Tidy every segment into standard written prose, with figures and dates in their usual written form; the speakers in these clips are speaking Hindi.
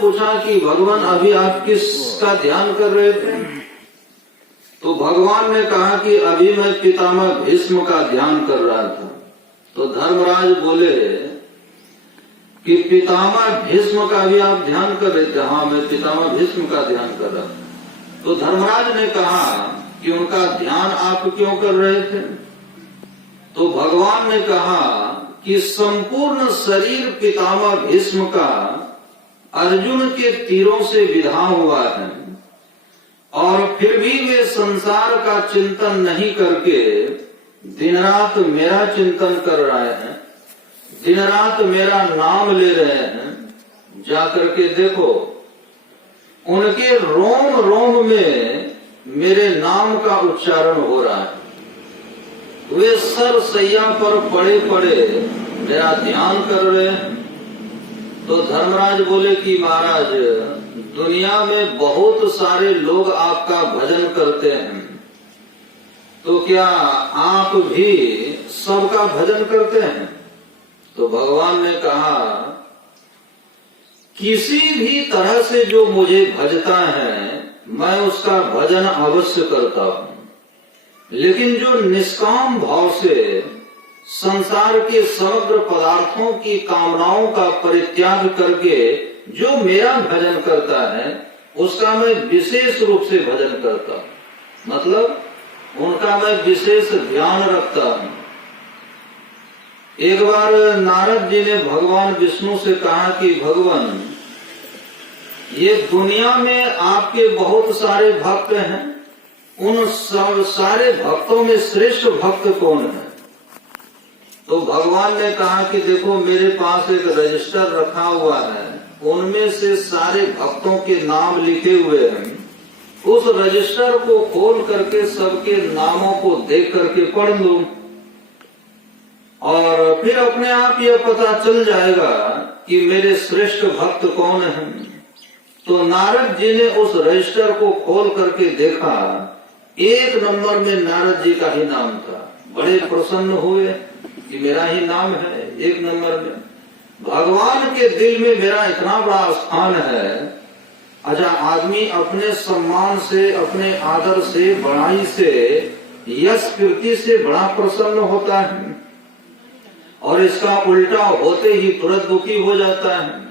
पूछा कि भगवान अभी आप किसका ध्यान कर रहे थे? तो भगवान ने कहा कि अभी मैं पितामह भीष्म का ध्यान कर रहा था। तो धर्मराज बोले कि पितामह भीष्म का भी आप ध्यान कर रहे थे? हाँ, मैं पितामह भीष्म का ध्यान कर रहा था। तो धर्मराज ने कहा कि उनका ध्यान आप क्यों कर रहे थे? तो भगवान ने कहा कि संपूर्ण शरीर पितामह भीष्म का अर्जुन के तीरों से विधा हुआ है और फिर भी वे संसार का चिंतन नहीं करके दिन रात मेरा चिंतन कर रहे हैं, दिन रात मेरा नाम ले रहे हैं। जाकर के देखो, उनके रोम रोम में मेरे नाम का उच्चारण हो रहा है। वे सरसैया पर पड़े पड़े मेरा ध्यान कर रहे हैं। तो धर्मराज बोले कि महाराज, दुनिया में बहुत सारे लोग आपका भजन करते हैं, तो क्या आप भी सबका भजन करते हैं? तो भगवान ने कहा, किसी भी तरह से जो मुझे भजता है मैं उसका भजन अवश्य करता हूं, लेकिन जो निष्काम भाव से संसार के समग्र पदार्थों की कामनाओं का परित्याग करके जो मेरा भजन करता है उसका मैं विशेष रूप से भजन करता हूं, मतलब उनका मैं विशेष ध्यान रखता हूं। एक बार नारद जी ने भगवान विष्णु से कहा कि भगवान, ये दुनिया में आपके बहुत सारे भक्त हैं, उन सब सारे भक्तों में श्रेष्ठ भक्त कौन है? तो भगवान ने कहा कि देखो, मेरे पास एक रजिस्टर रखा हुआ है, उनमें से सारे भक्तों के नाम लिखे हुए हैं। उस रजिस्टर को खोल करके सबके नामों को देख करके पढ़ लो और फिर अपने आप यह पता चल जाएगा कि मेरे श्रेष्ठ भक्त कौन हैं। तो नारद जी ने उस रजिस्टर को खोल करके देखा, एक नंबर में नारद जी का ही नाम था। बड़े प्रसन्न हुए कि मेरा ही नाम है एक नंबर में। भगवान के दिल में मेरा इतना बड़ा स्थान है। अच्छा, आदमी अपने सम्मान से, अपने आदर से, बड़ाई से, यश कीर्ति से बड़ा प्रसन्न होता है और इसका उल्टा होते ही तुरंत दुखी हो जाता है।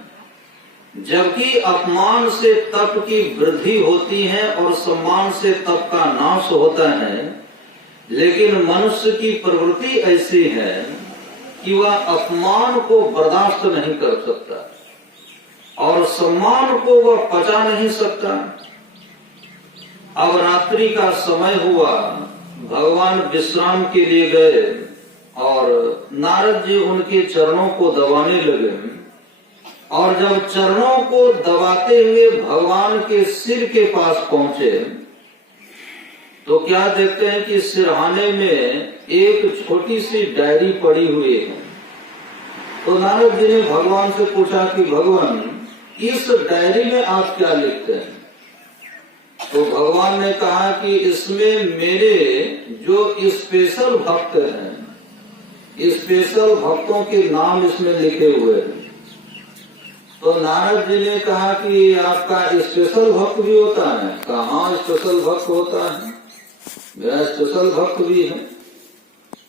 जबकि अपमान से तप की वृद्धि होती है और सम्मान से तप का नाश होता है, लेकिन मनुष्य की प्रवृत्ति ऐसी है कि वह अपमान को बर्दाश्त नहीं कर सकता और सम्मान को वह पचा नहीं सकता। अब रात्रि का समय हुआ, भगवान विश्राम के लिए गए और नारद जी उनके चरणों को दबाने लगे और जब चरणों को दबाते हुए भगवान के सिर के पास पहुंचे तो क्या देखते हैं कि सिरहाने में एक छोटी सी डायरी पड़ी हुई है। तो नारद जी ने भगवान से पूछा कि भगवान, इस डायरी में आप क्या लिखते हैं? तो भगवान ने कहा कि इसमें मेरे जो स्पेशल भक्त हैं, स्पेशल भक्तों के नाम इसमें लिखे हुए हैं। तो नारद जी ने कहा कि आपका स्पेशल भक्त भी होता है? कहाँ स्पेशल भक्त होता है, मेरा स्पेशल भक्त भी है।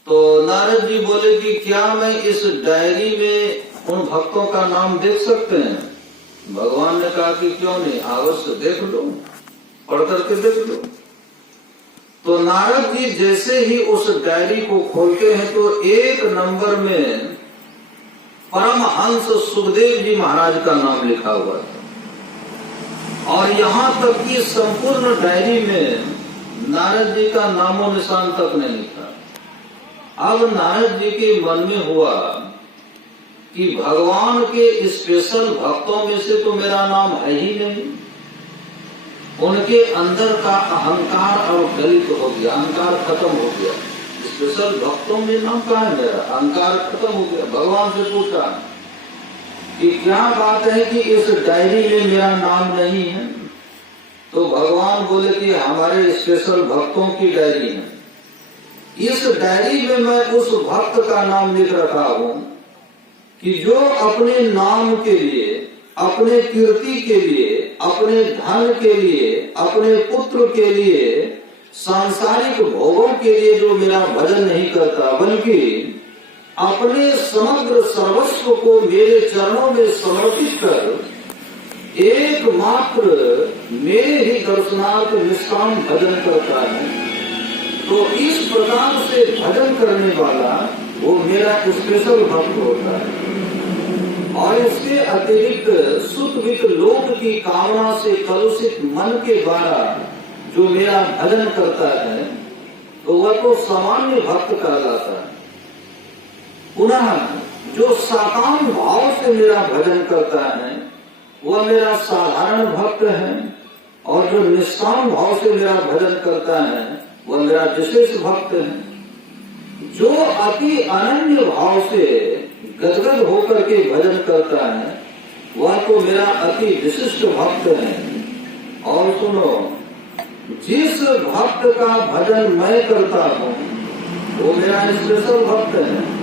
तो नारद जी बोले कि क्या मैं इस डायरी में उन भक्तों का नाम देख सकते हैं? भगवान ने कहा कि क्यों नहीं, अवश्य देख लो, पढ़ करके देख लो। तो नारद जी जैसे ही उस डायरी को खोलते हैं तो एक नंबर में परमहंस सुखदेव जी महाराज का नाम लिखा हुआ था और यहाँ तक कि संपूर्ण डायरी में नारद जी का नामो निशान तक नहीं था। अब नारद जी के मन में हुआ कि भगवान के स्पेशल भक्तों में से तो मेरा नाम है ही नहीं। उनके अंदर का अहंकार और गलित हो गया, अहंकार खत्म हो गया। स्पेशल भक्तों में नाम कहाँ है मेरा, अहंकार खत्म हो गया। भगवान से पूछा कि क्या बात है कि इस डायरी में मेरा नाम नहीं है? तो भगवान बोले कि हमारे स्पेशल भक्तों की डायरी है। इस डायरी में मैं उस भक्त का नाम लिख रखा हूं कि जो अपने नाम के लिए, अपने कीर्ति के लिए, अपने धन के लिए, अपने पुत्र के लिए, सांसारिक भोगों के लिए जो मेरा भजन नहीं करता, बल्कि अपने समग्र सर्वस्व को मेरे चरणों में समर्पित कर एकमात्र मेरे ही दर्शनार्थ निष्काम भजन करता है, तो इस प्रकार से भजन करने वाला वो मेरा स्पेशल भक्त होता है। और इसके अतिरिक्त सुख वित्त लोक की कामना से कलुषित मन के द्वारा जो मेरा भजन करता है, तो वह तो सामान्य भक्त कहलाता है। पुनः जो साकाम भाव से मेरा भजन करता है, वह मेरा साधारण भक्त है, और जो निष्काम भाव से मेरा भजन करता है, वह मेरा विशेष भक्त है। जो अति अनन्य भाव से गदगद होकर के भजन करता है, वह तो मेरा अति विशिष्ट भक्त है। और सुनो, जिस भक्त का भजन मैं करता हूँ, वो मेरा स्पेशल भक्त है।